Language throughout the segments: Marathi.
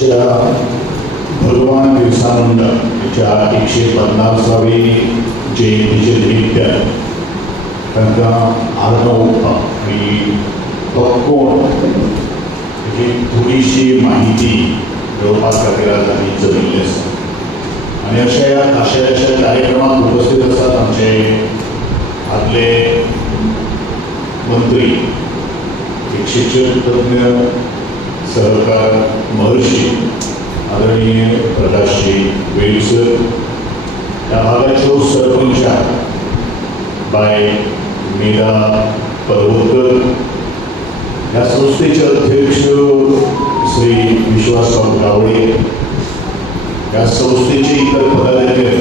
भगवान बिरसा मुंडा यांच्या 150वी जयंतीचे निमित्त तांकां आर्गां ओंपपाक आनी तो कोण हाची थोडीशी माहिती घेवपा खातीर आज आमी जमिल्ले आसा आनी अशा कार्यक्रमाक उपस्थित आसात आमचे आदले मंत्री एक शिक्षण तज्ञ सहकार महर्षी आदरणीय प्रकाशजी वेळी सर, ह्या भागाच्यो सरपंच बाय मीरा पर्वकर, ह्या संस्थेचे अध्यक्ष श्री विश्वासराव गावडे, ह्या संस्थेचे इतर पदाधिकारी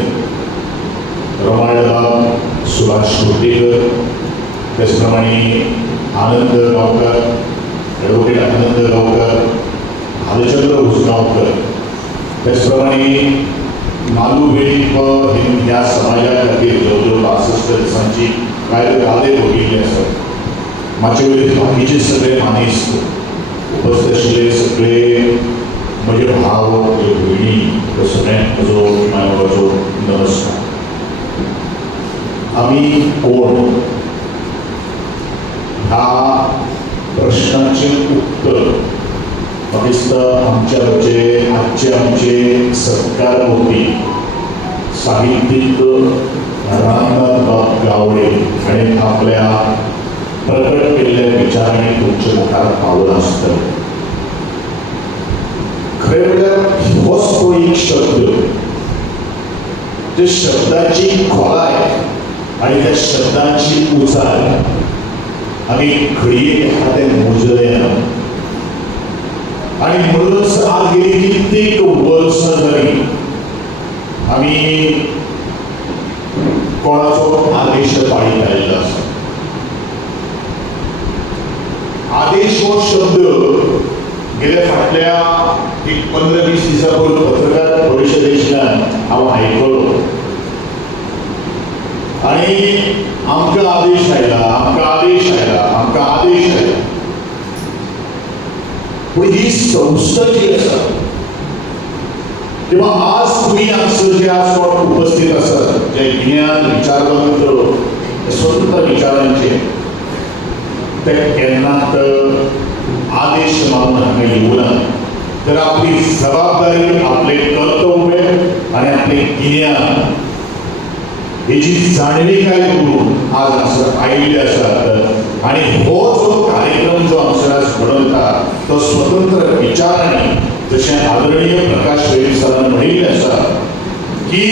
रमाळबाब सुभाष कोटेकर, त्याचप्रमाणे आनंद गावकर, ॲडव्होकेट आनंद गावकर, भालचंद्र उसगांवकर, त्याचप्रमाणे मालू वेळीप ह्या समाजा खातीर जवळजवळ 65 दिसांची कार्यकाले भोगिल्ली आसात. मागचे वेळी बाकीचे सगळे मानेस्त उपस्थित आशिल्ले सगळे म्हजे भाव म्हजे भयणी सगळ्यांक म्हजो मायबाबाचो नमस्कार. आमी कोण ह्या प्रश्नाचे उत्तर म्हाका दिसता आमचे सत्कारमूर्ती साहित्यीक रामनाथ गावडे हाणें आपल्या प्रकट केल्ल्या विचारांनी तुमचे मुखार पावलां आसतलें. खरें म्हळ्यार होच तो एक शब्द जे शब्दाची खोलाय आनी त्या शब्दाची उंचाय आमी घडये हातें मोजलें ना आनी म्हणूनच आज गेली कित्येक वर्सां जाली आमी कोणाचो आदेश पाळीत आयिल्लो आसा. आदेश हो शब्द गेल्या फाटल्या एक 15-20 दिसां पयलीं पत्रकार परिशदेंतल्यान हांव आयकलो आनी आमकां आदेश आयला, आमकां आदेश आयला, आमकां आदेश आयला. पूण ही संस्था जी आसा किंवा आज तुम्ही हांगसर जे आज कोण उपस्थित आसात जे ज्ञान विचारवंत स्वतंत्र विचारांचे ते केन्नाच आदेश मागून हांगा येवना, तर आपली जबाबदारी, आपले कर्तव्य आनी आपले ज्ञान हेची जाणविकाय करून आज हांगसर आयिल्ले आसात. आनी हो जो कार्यक्रम जो हांगसर आज घडयता तो स्वतंत्र विचारांनी, जशें आदरणीय प्रकाश वेळी सरान म्हणिल्लें आसा की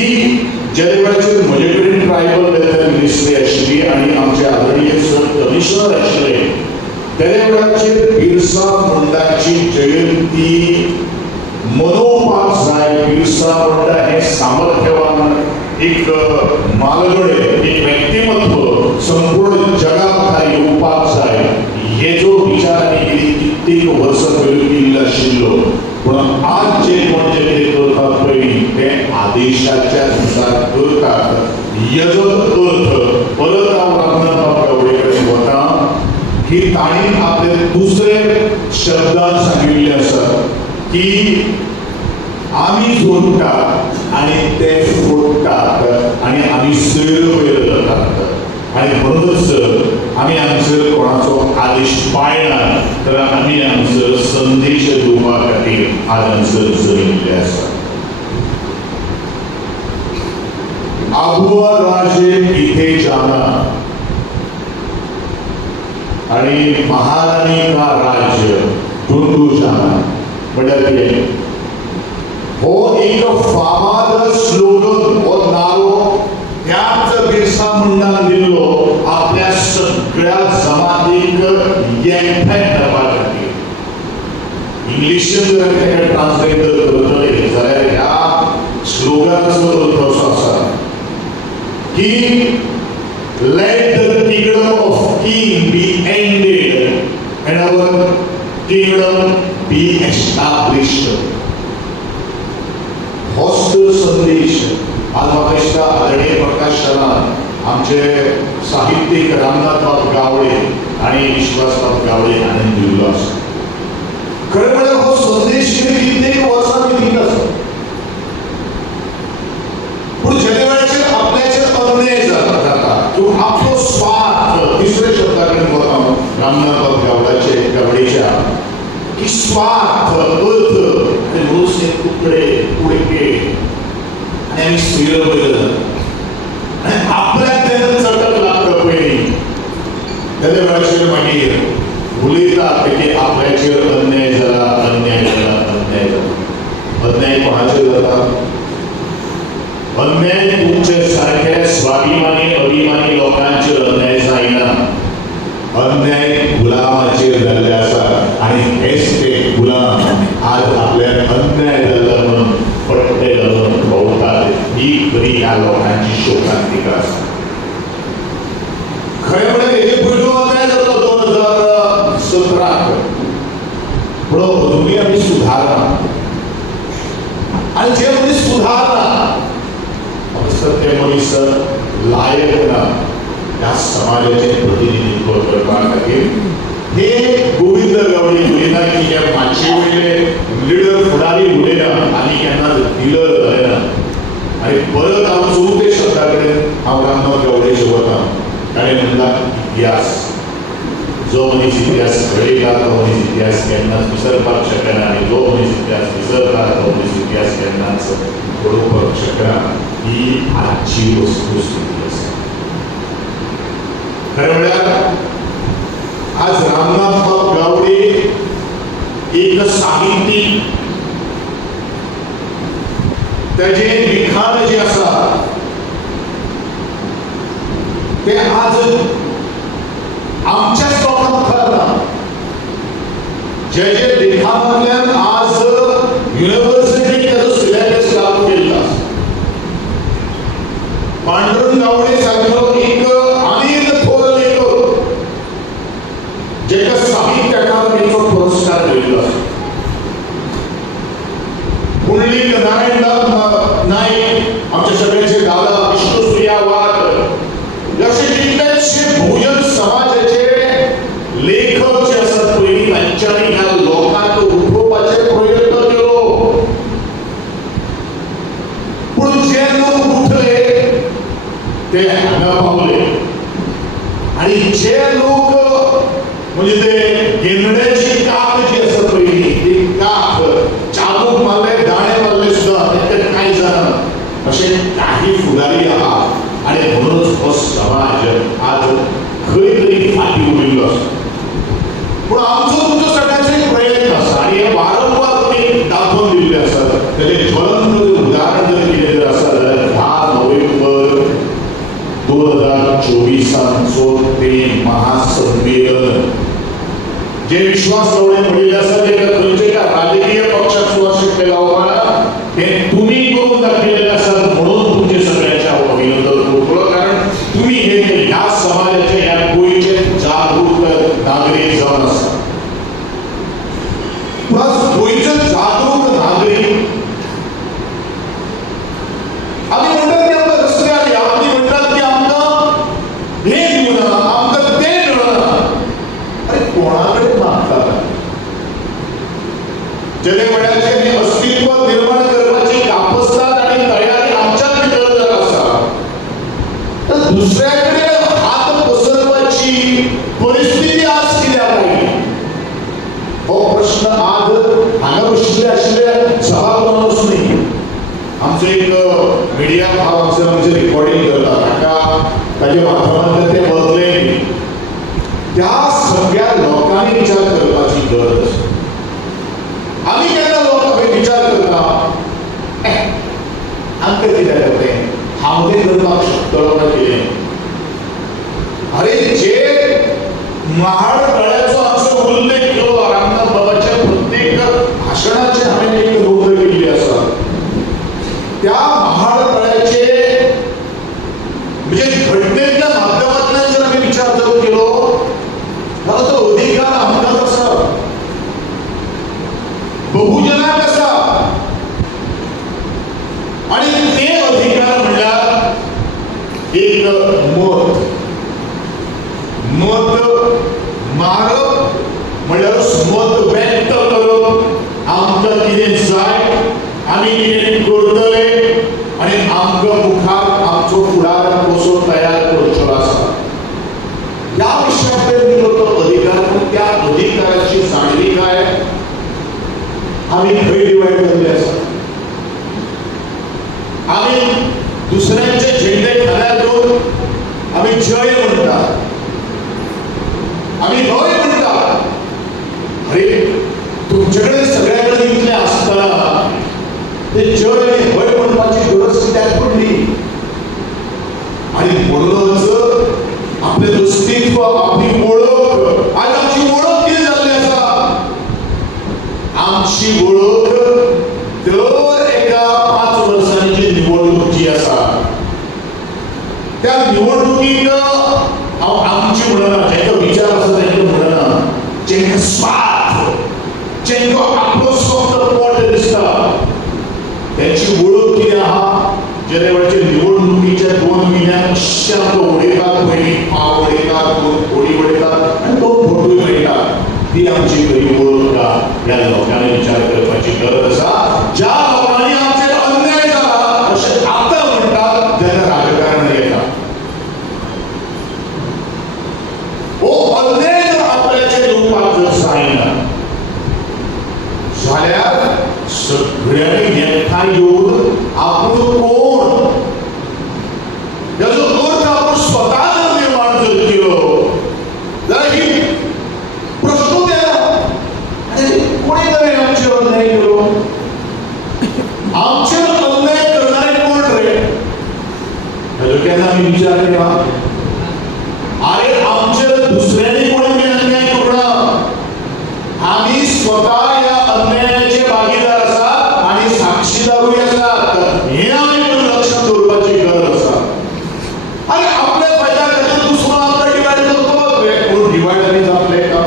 ज्या वेळाचेर म्हजे कडेन ट्रायबल वेलफेअर मिनिस्ट्री आशिल्ली आनी आमचे आदरणीय सर कमिशनर आशिल्ले, त्या वेळाचेर बिरसा मुंडाची जयंती मनोवपाक जाय. बिरसा मुंडा हे सामर्थ्यवान एक मालगडे, एक व्यक्तिमत्व संपूर्ण जगा भायर येवपाक जाय हेजो विचार आमी गेली कित्येक वर्सां पयलीं केल्लो आशिल्लो. पूण आज जे कोण जे कितें करतात पळय ते आदेशाच्या नुसार करतात. हेजो अर्थ परत हांव रामनाथ गावडे कडेन वतां की ताणीं आपले दुसरे शब्दांत सांगिल्लें आसा की आमी जोडटात आनी ते फोडटात आनी आमी सैर वयर जातात आनी म्हणूनच आमी हांगसर कोणाचो आदेश पाळना, तर आमी हांगसर संदेश दिवपा खातीर आज हांगसर जमिल्ले आसा. आबुआ राजे इथे जाना आनी महाराणी का राज्य टुंडू जाना म्हळ्यार कितें? हो एक फामाद स्लोगन, हो नारो त्याच बिरसा मुंडान दिल्लो आपल्या सगळ्या जमातीक एकठांय करपा खातीर. इंग्लिशीन जर ताका ट्रान्सलेट करतले जाल्यार ह्या स्लोगनाचो अर्थ असो आसा की let the kingdom of king be ended and our kingdom be established. Host संदेश आज म्हाका दिसता आदरणीय प्रकाश सरान आमचे साहित्यीक रामनाथ गावडे आनी विश्वासराव गावडे हाणें दिल्लो आसा. खरें म्हळ्यार हो संदेश कित्येक अन्याय कोणाचे जाता? अन्याय तुमच्या सारख्या स्वाभिमानी अभिमानी लोकांचेर अन्याय जायना, अन्याय गुलामाचेर जाल्ले आसा आणि हेच ते गुलाम आज आपल्याक अन्याय जाल्ला म्हणून पट्टे घालून भोंवतात. ही खरी ह्या लोकांची शोकांतिका आसा. खरें म्हळ्यार हेजे पयलो अन्याय जालो 2017 पूण अजुनूय आमी सुधारना आणि जे मनीस सुधारना ते मनीस लायक ना ह्या समाजाचे प्रतिनिधित्व करपा खातीर. हे गोविंद गावडे उलयना की हे मातशे वयले लिडर फुडारी उलयना आनी केन्ना डिलर जायना. आनी परत हांव चवथे शब्दा कडेन हांव रामनाथ गावडेचेर वता. ताणें म्हणला इतिहास, जो मनीस इतिहास घडयता तो मनीस इतिहास केन्नाच विसरपाक शकना आनी जो मनीस इतिहास विसरता तो मनीस इतिहास केन्नाच घडोवपाक शकना. ही आजची वस्तुस्थिती आसा. खरें म्हळ्यार आज रामनाथ गावडे एक साहित्यीक, तेजे लिखाण जे आसा ते आज आमच्याच लोकांक कळना. जे लिखाणांतल्यान आज युनिव्हर्सिटीक तेजो सिलेबस लागू केल्लो आसा. पांडुरंग गावडे सारको एक अनिल थोर लेखक जेका साहित्य अकादमीचो पुरस्कार मेळिल्लो आसा. पुंडलीक नारायणदास नायक आमचे सगळ्यांचे दादा, विष्णुप्रिया वाघ, अशे कितलेशे बहुजन समाजाचे लेखक जे आसात पयलीं तांच्यांनी ह्या लोकांक उठोवपाचे प्रयत्न केलो. पूण जे लोक उठले ते हांगा पावले आणि जे लोक म्हणजे ते गेंगड्याची काख जी आसा पयली ती काख चाबूक मारले, दाणे मारले सुद्धा तांकां कांय जायना अशे काही फुडारी आहा. आणि म्हणूनच हो समाज आज खंय तरी फाटी उरिल्लो आसा. पूण आमचो तुमचो सगळ्यांचो प्रयत्न आसा आनी हे वारंवार तुमी दाखोवन दिल्ले आसात. तेजें ज्वलंत उदाहरण जर कितें जर आसा जाल्यार 10 नोव्हेंबर 2024 ते महासंमेलन जे विश्वास गावडे म्हणिल्ले आसा ते खंयचे राजकीय पक्षाक सुवासिक लावपाना हे तुमी करून दाखयलेले आसात. म्हणून तुमचे सगळ्यांचे हांव अभिनंदन करतलो, कारण तुमी हे ह्या समाजाचे ह्या गोंयचे जागृत नागरीक जावन आसा. प्लस गोंयचे जागृत नागरीक आमी म्हणटात की आमकां रस्त्यार या, आमी म्हणटात की आमकां हे दिवना, आमकां ते मेळना. अरे कोणा कडेन मागतात? जेणे वेळाचे हे अस्तित्व निर्माण करपाची कापसतात आणि तयारी आमच्याच भितर जर आसा तर दुसऱ्या कडेन हात पसरपाची परिस्थिती आज कित्याक आयली? हो प्रश्न आज हांगा बशिल्ले आशिल्ले सभागृहांतूच न्ही, आमचो एक मिडिया भाव आमचे रिकॉर्डिंग करता ताका ताच्या माध्यमांतल्यान ते बदले. त्या सगळ्या लोकांनी विचार करपाची गरज आसा. आमी केन्ना लोक विचार करता आमकां कितें जालें, हांव तें करपाक शकतलो काय कितें? अरे जे महाड तळ्याचो आमचो उल्लेख केलो रामनाथ बाबाच्या प्रत्येक भाशणाचे हांवें एक नोंद केल्ली आसा. त्या महाड तळ्याचे म्हणजे घटनेच्या माध्यमांतल्यान जर आमी विचार जर केलो जाल्यार तो अधिकार आमकां आसा, बहुजनाक आसा. आणि ते अधिकार म्हणल्यार एक मत मारप म्हणल्यार मत व्यक्त करप. आमकां कितें जाय, आमी कितें करतले आनी आमकां मुखार आमचो फुडार कसो तयार करचो आसा ह्या विशयाचेर दिलो तो अधिकार. पूण त्या अधिकाराची जाणविकाय आमी खंय डिवायड केल्ली आसा? आमी दुसऱ्यांचे झेंडे खाल्यार घेवन आमी जय म्हणटात, आमी हय म्हणटात. अरे तुमचे कडेन सगळ्या कडेन इतलें आसतना त्याची ओळख किती आहा ज्या वेळेच्या निवडणुकीच्या 2 महिन्यात अशा उडयतात पयलीं पाव उडयतात होडी उडयतात आनी तो फोटो मेळटा ती आमची खरी ओळख ह्या लोकांनी विचार करपाची गरज आसा ज्या लोकांनी आमचेर अन्याय जाला अशें आतां म्हणटात जेन्ना राजकारण येता हो अन्याय जर आपल्याचेर येवपाक जर जायना जाल्यार सगळ्यांनी एकठांय येवन आपूण कोण याचो अर्थ आपूण स्वता जर निर्माण जर केलो जाल्यार ही प्रश्न येना आनी कोणी तरी आमचेर अन्याय केलो आमचेर अन्याय करणारे कोण रे हाजो केन्ना आमी विचार केला अरे आमचेर दुसऱ्यांनी कोणी अन्याय करूना आमी स्वता ह्या अन्यायाचे भागीदार आसात आनी साक्षीदारूय आसात हे आमी लक्षात दवरपाची गरज आसा अरे आपल्या फायद्या खातीर दुसरो आमकां डिवायड करतो रे पूण डिवायड आनी जातले का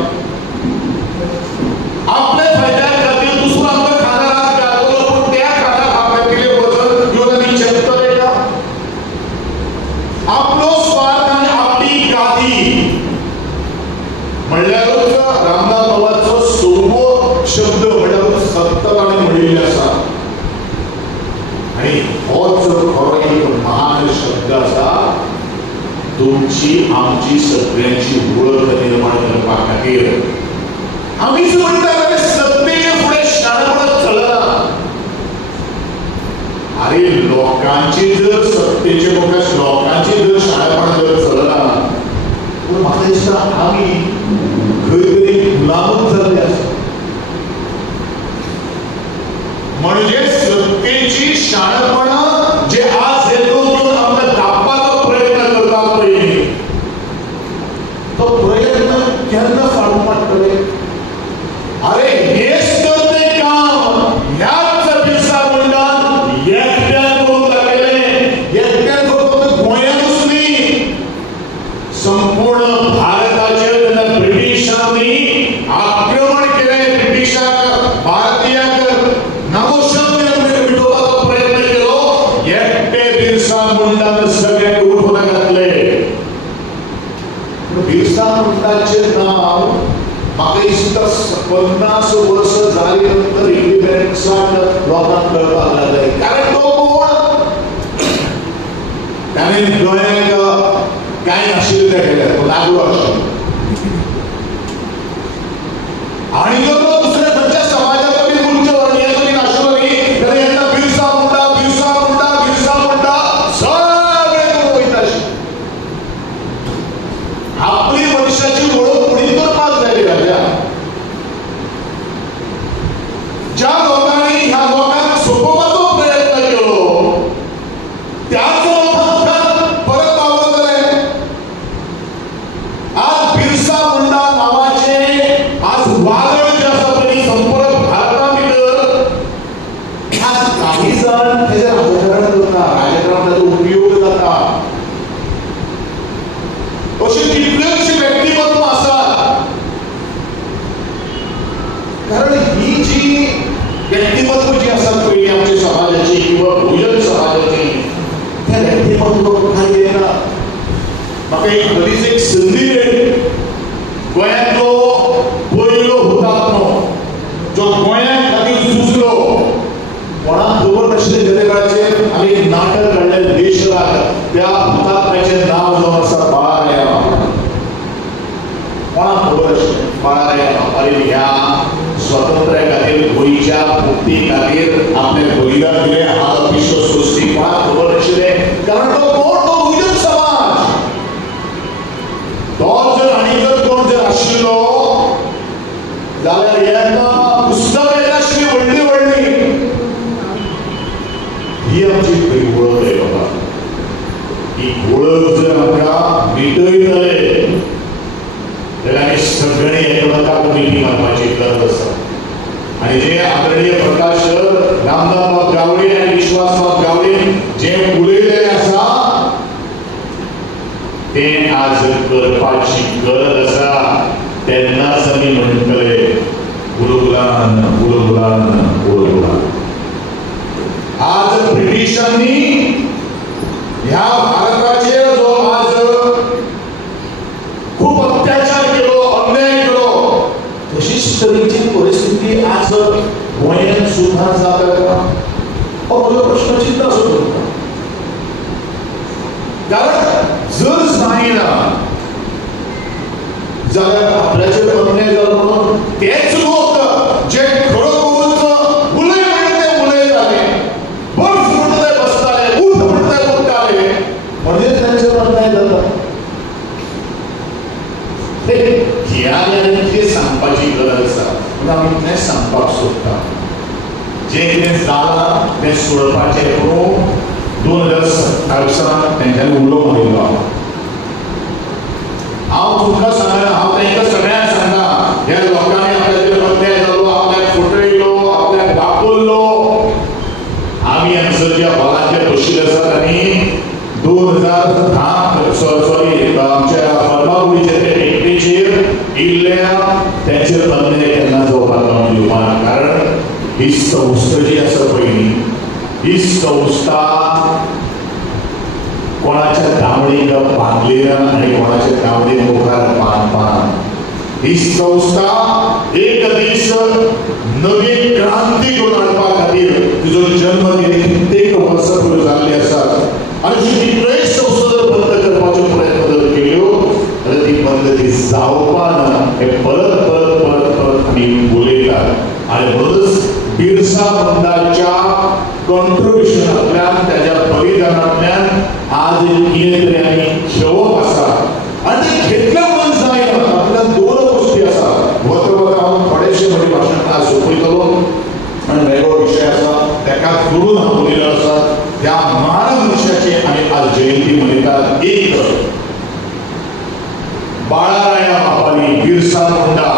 आपल्या फायद्या खातीर दुसरो आमकां खानाराक घालतलो पूण त्या खाना खात्यातले वचन घेवन आमी चेपतले का आपलो स्वार्थ आनी आपली गादी म्हणल्यारूच रामदास बाबाचो सोमो शब्द म्हणल्यारूच सत्तताणे म्हणिल्ले आसा आनी होच खरो एक महान शब्द आसा तुमची आमची सगळ्यांची वळख निर्माण करपा खातीर आमीच म्हणटा की सत्तेचे फुडें शाणपण चलना अरे लोकांची जर सत्तेचे मुखार लोकांची जर शाणपण जर चलना पूण म्हाका दिसता आमी खंय तरी गुलामूच जाल्ले आसा म्हणजे सत्तेची शाणपण जे आज हे लोक आमकां दाखोवपाचो प्रयत्न करतात पळय तो प्रयत्न केन्ना फाडून मारतले अरे हेच तर ते काम ह्याच बिरसा मुंडान एकट्यान करून दाखयलें एकट्यान फक्त गोंयांतूच न्ही संपूर्ण भारताचेर जेन्ना ब्रिटिशांनी आक्रमण केलें ब्रिटिशांक भारतीयांक नामोशक्य मिटोवपाचो प्रयत्न केलो एकटे बिरसा मुंडान सगळ्यांक उठोवून घातले बिरसा मुंडाचें नांव म्हाका दिसता 50 वर्स जाली नंतर इंडिपेंडन्साक लोकांक कळपाक लागलें कारण तो कोण ताणें गोंयांक कांय नाशिल्लें तें केलें तो नागरो आशिल्लो आनी जर तो दुसऱ्या खंयच्या समाजाचो बी उच्च वर्णीयाचो बी नाशिल्लो न्ही जाल्यार येता बिरसा मुंडा बिरसा मुंडा बिरसा मुंडा सगळे लोक वयता आशिल्ले आपली मनशाची वळख कोणी करपाक जाय राजा ज्या लोकांनी ह्या लोकांक सोपोवपाचो प्रयत्न केलो त्याच लोकांक परत आवडले आज बिरसा मुंडा नावाचे आज वादळ जे आसा पळय संपूर्ण भारता भितर आज काही जण हेजे राजकारण करता राजकारणाचो उपयोग जाता अशी कितल्योशे व्यक्तिमत्व आसात कारण ही जी व्यक्तिमत्व जी आसात पळय आमच्या समाजाची किंवा बहुजन समाजाची त्या व्यक्तिमत्व काय येना म्हाका एक खरीच एक संदी मेळ्ळी गोंयांतलो पयलो हुतात्मो जो गोंया खातीर झुजलो कोणाक खबर नाशिल्लें जे काळाचेर आमी एक नाटक काडलें देशराग त्या हुतात्म्याचें नांव जावन आसा बाळाराया कोणाक खबर आशिल्लें बाळाराया बापायन ह्या स्वातंत्र्या खातीर गोंयच्या मुक्ती खातीर आपलें बलिदान दिलें हात विश्व सृश्टी कोणाक खबर नाशिल्लें कारण तो कोण तो बहुजन समाज तो जर आनी जर कोण जर आशिल्लो जाल्यार येता पुस्तक येता आशिल्ली व्हडली व्हडली ही आमची खरी वळख रे बाबा ही वळख जर आमकां मिटयतले जाल्यार आमी सगळीं एकामेकाक मिटी मारपाची गरज आसा आनी जे आदरणीय प्रकाश रामदास गावडे आनी विश्वासराव गावडे जे उलयलेले आसा आज ब्रिटिशांनी ह्या भारताचेर जो आज खूप अत्याचार केलो, अन्याय केलो, तशीच तरेची परिस्थिती आज गोंयांत सुद्धा जाता का? हो म्हजो प्रश्न चिंता सुद्धा. कारण जर जायना जाल्यार आपल्याचेर अन्याय जालो म्हणून तेच लोक जे खरोखरूच उलय म्हणटा ते उलयताले, बस म्हणटा ते बसताले, उठ म्हणटा ते उठताले, म्हणजे तांचेर अन्याय जाता. ह्या कितें सांगपाची गरज आसा पूण हांव इतलें सांगपाक सोदतां, जें कितें जालां तें सोडपाचें करून 2027 तेंच्यांनी उलो मारिल्लो. हांव तुमकां सांगना, हांव तेंकां सगळ्यांक सांगता, ह्या लोकांनी आपल्याचेर अन्याय जालो, आपल्याक फटयलो, आपल्याक दाखयलो. आमी हांगसरच्या हॉलाचेर बशिल्ले आसात आनी 2010 आमच्या फर्मागुडीचेर ते एकटेचेर इल्ल्या तेंचेर अन्याय केन्ना जावपाक दिवपाना. कारण ही संस्था जी आसा पळय, ही संस्था कोणाच्या दावणीक बांदली ना आनी कोणाच्या दावणी मुखार बांदपाना. ही संस्था एक दीस नवी क्रांती घेवन हाडपा खातीर तिजो जन्म गेली कित्येक वर्सां पयलीं जाल्ली आसात आनी कितल्योय संस्था जर बंद करपाचो प्रयत्न जर केल्यो जाल्यार ती बंद ती जावपाना. हे परत परत परत परत आमी उलयतात आनी म्हणूनच बिरसा मुंडाच्या कॉन्ट्रिब्युशनांतल्यान, त्याच्या बलिदानांतल्यान आज कितें तरी आमी घेवप आसा आनी ते घेतल्या पण जायना. आपल्यान 2 गोश्टी आसा. वता वता हांव थोडेशे म्हजे भाशण आज सोंपयतलो आनी वेगळो विशय आसा तेका धरून हांव उलयलो आसा. त्या महान मनशाची आमी आज जयंती मनयतात. एक बाळाराया बापाली, बिरसा मुंडा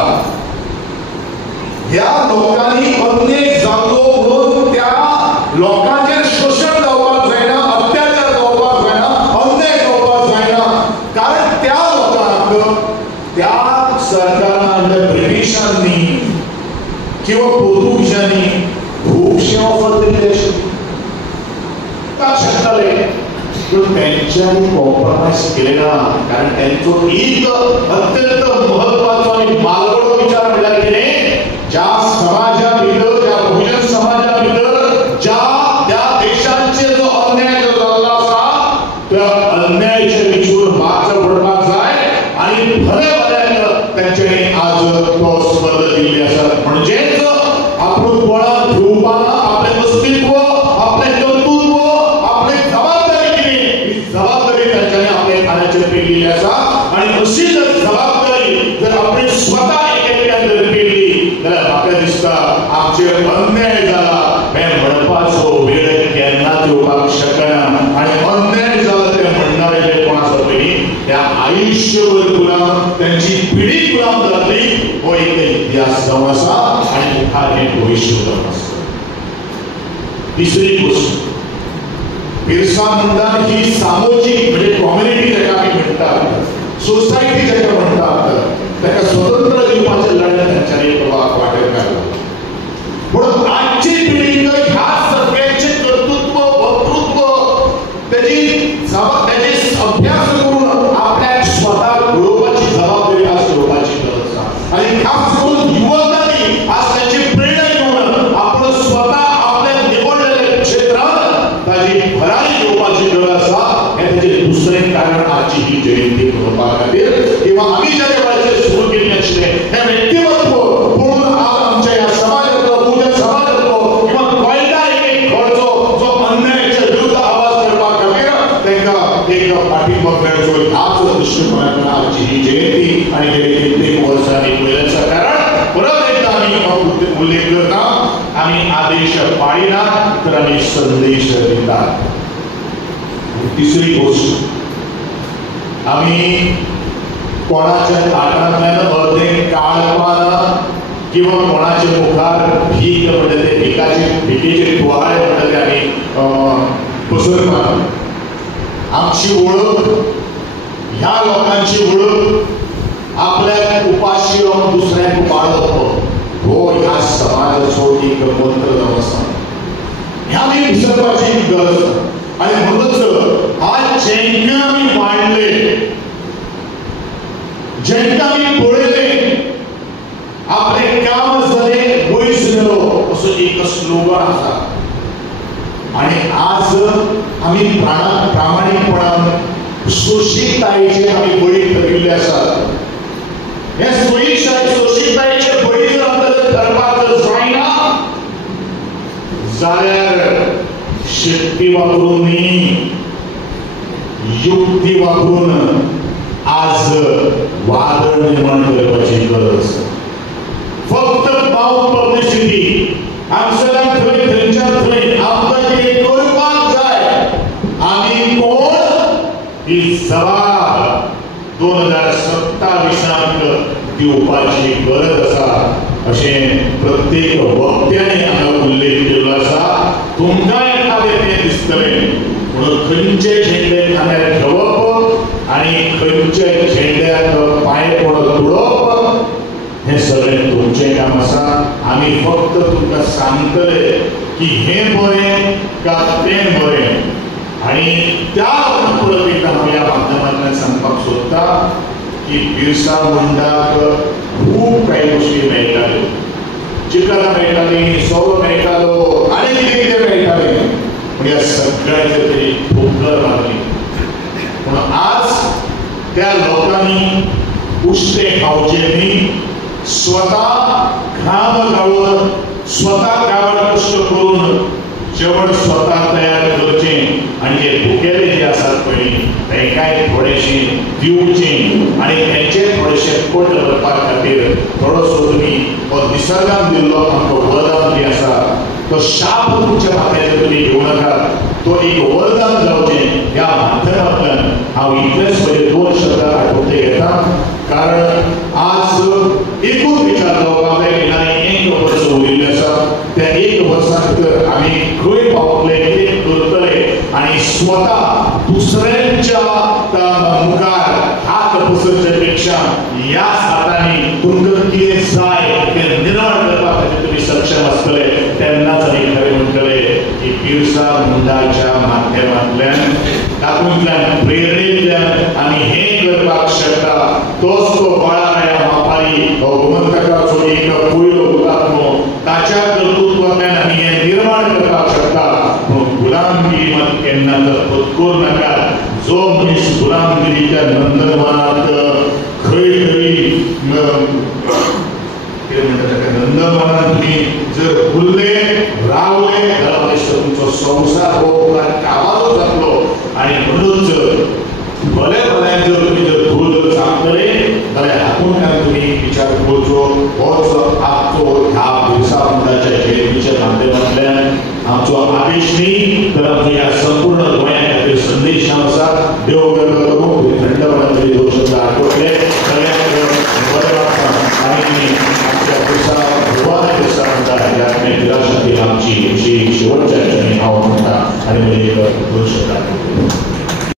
ह्या लोकांनी अन्याय जालो म्हणून त्या लोकांचेर शोषण जावपाक जायना, अत्याचार जावपाक जायना, अन्याय जावपाक जायना. कारण त्या लोकांक त्या सरकारान ब्रिटिशांनी किंवा पोर्तुगीजांनी खुबशे ऑफर दिल्ले शकताले पूण तेंच्यांनी कॉम्प्रोमायज केले ना. कारण तेंचो एक अत्यंत महत्वाचो आनी मालवडो विचार म्हणल्यार कितें, ज्या समाजा भितर, ज्या बहुजन समाजा भितर ज्या त्या देशांचेर जो अन्याय जो जाल्लो आसा त्या अन्यायाचे विचूर मार्च पडपाक जाय आनी खरे भल्याक तेंच्यांनी आज तो स्पर्ध दिल्ली आसा. म्हणजेच आपूण कोणाक घेवपाना, आपलें अस्तित्व, आपलें कर्तृत्व, आपली जबाबदारी कितें ही जबाबदारी तेंच्यांनी आपल्या खांद्याचेर पेलिल्ली आसा. आनी अशी जर जबाबदारी जर आपली स्वता एकट्यान जर पेली जाल्यार म्हाका दिसता आमचेर अन्याय जाला हें म्हणपाचो वेळ केन्नाच येवपाक शकना. आनी अन्याय जाला तें म्हणणारे जे कोण आसा पळय त्या आयुश्यभर गुलाम, त्यांची पिढी गुलाम जातली हो एक इतिहास जावन आसा आनी मुखार हें भविश्य जावन आसा. तिसरी गोष्ट, बिरसा मुंडा ही सामाजीक म्हणजे कम्युनिटी जाका आमी म्हणटात, सोसायटी जाका म्हणटात, ताका स्वतंत्र दिवपाच्या लढ्यात तांच्यांनी वांटेकार जालो. म्हणून आजची पिढीक ह्या सगळ्यांचे कर्तृत्व, वक्तृत्व त्याची अभ्यास करून आपल्याक स्वताक घडोवपाची जबाबदारी आज घेवपाची गरज आसा. आनी खास करून युवकांनी आज त्याची प्रेरणा घेवन आपण स्वता आपल्या निवडलेल्या क्षेत्रात ताची भरारी घेवपाची गरज आसा. हे ताचें दुसरें कारण आजची ही जयंती मनोवपा खातीर किंवा आमी ज्या वेळाचेर सुरू केल्लें आशिल्लें हें व्यक्तिमत्व म्हणून आज आमच्या ह्या समाजातलो, बहुजन समाजातलो किंवा गोंयकार एक खडचो जो अन्यायाच्या विरुद्ध आवाज करपा खातीर तांकां एक पाठिंबो मेळचो ह्याच दृश्टीकोनांतल्यान आजची ही जयंती आनी गेली कित्येक वर्सांनी पयलें आसा. कारण परत एकदा आमी उल्लेख करता, आमी आदेश पाळिनात तर आमी संदेश दितात. तिसरी गोष्ट, आमी कोणाच्या ताटांतल्यान अर्दें काडपाना किंवा कोणाच्या मुखार भीक म्हणटा ते भिकेचे तुवाळे म्हणटा ते आमी पसरपाना. आमची ओळख, ह्या लोकांची ओळख आपल्याक उपाशी रावन दुसऱ्याक वाडप हो ह्या समाजाचो एक मंत्र जावन आसा. ह्या आमी विसरपाची गरज आसा आनी म्हणूनच आज जेंका आमी वाडले जेंका आमी पळयले आपले काम जाले वयस गेलो असो एक स्लोगन आसा आणि आज आमी प्रामाणीकपणान सोशीकतायेचे आमी बळी ठरविल्ले आसात हे सोशीकतायेचे बळी जर आमकां करपाक जायना जाल्यार शक्ती वापरून न्ही युक्ती वापरून आज वादळ निर्माण करपाची गरज फक्त पावस पब्लिसिटी आमच्याला थंयच्या थंय आमकां कितें करपाक जाय आमी कोण ही जबाब 2027 दिवपाची गरज आसा अशें प्रत्येक वक्त्याने हांगा उल्लेख केल्लो आसा तुमकां एखादें तें दिसतलें म्हणून खंयचे झेंडे खांद्यार ठेवप आनी खंयचे झेंड्याक पांय पडत तुडप हे सगळें तुमचें काम आसा आमी फक्त तुमकां सांगतले की हें बरें का तें बरें आनी त्या परत हांव ह्या माध्यमांतल्यान सांगपाक सोदता की बिरसा मुंडाक खूब कांय गोश्टी मेळटाल्यो चिकलां मेळटालीं सोरो मेळटालो आनी कितें कितें मेळटालें पूण ह्या सगळ्याचेर तरी ठोकर मारली पूण आज त्या लोकांनी उश्टें खावचें न्ही स्वता घाम गाळून स्वता काबड कश्ट करून जेवण स्वता तयार करचें आनी जे भुकेले जे आसात पळय तांकांय थोडेशें दिवचें आनी तेंचे थोडेशें पोट भरपा खातीर थोडोसो तुमी हो निसर्गान दिल्लो आमकां वरदान जें आसा तो शाप तुमच्या माथ्याचेर तुमी घेवं नाकात तो एक वरदान जावचें ह्या माध्यमांतल्यान हांव इतलेच पयलीं 2 शब्द आठवते घेता कारण आज एकूच विचार जावपाक जाय की 1 वर्स उरिल्लें आसा त्या 1 वर्सा भितर आमी खंय पावतले कितें करतले आनी स्वता दुसऱ्यांच्या मुखार हात पसरचे पेक्षा ह्या हातांनी तुमकां कितें जाय तें निर्माण करपा खातीर तुमी सक्षम आसतले तेन्नाच आमी खरें म्हणटले की बिरसा मुंडाच्या माध्यमांतल्यान तातूंतल्यान प्रेरणेंतल्यान आमी हें करपाक शकता तोच तो बाळाराया मापारी गोमंतकाचो एक पयलो हुतात्मो ताच्या कर्तृत्वांतल्यान आमी हें निर्माण करपाक शकता पूण गुलामगिरी मात केन्ना तर पत्करूं नाकात जो मनीस गुलामगिरीच्या नंदनवनांत खंय तरी नंदनवनांत तुमी जर उरले रावले जाल्यार तुमचो संवसार हो काबालो जातलो आनी म्हणूनच भले भल्याक जर तुमी जर धूळ जर चापतले जाल्यार हातूंतल्यान तुमी विचार करचो होच आमचो ह्या बिरसा मुंडाच्या जयंतीच्या माध्यमांतल्यान आमचो आदेश न्ही तर आमचो ह्या संपूर्ण गोंया खातीर संदेश हांव आसा देव बरें करूं थंड मनांतली 2 शब्द आठवतले सगळ्यांक बरें वाटता आनी आमच्या बिरसा भगवान बिरसा मुंडा ह्या निराशातील आमची शेवटच्या क्षणी हांव म्हणटा आनी म्हजे 2 शब्द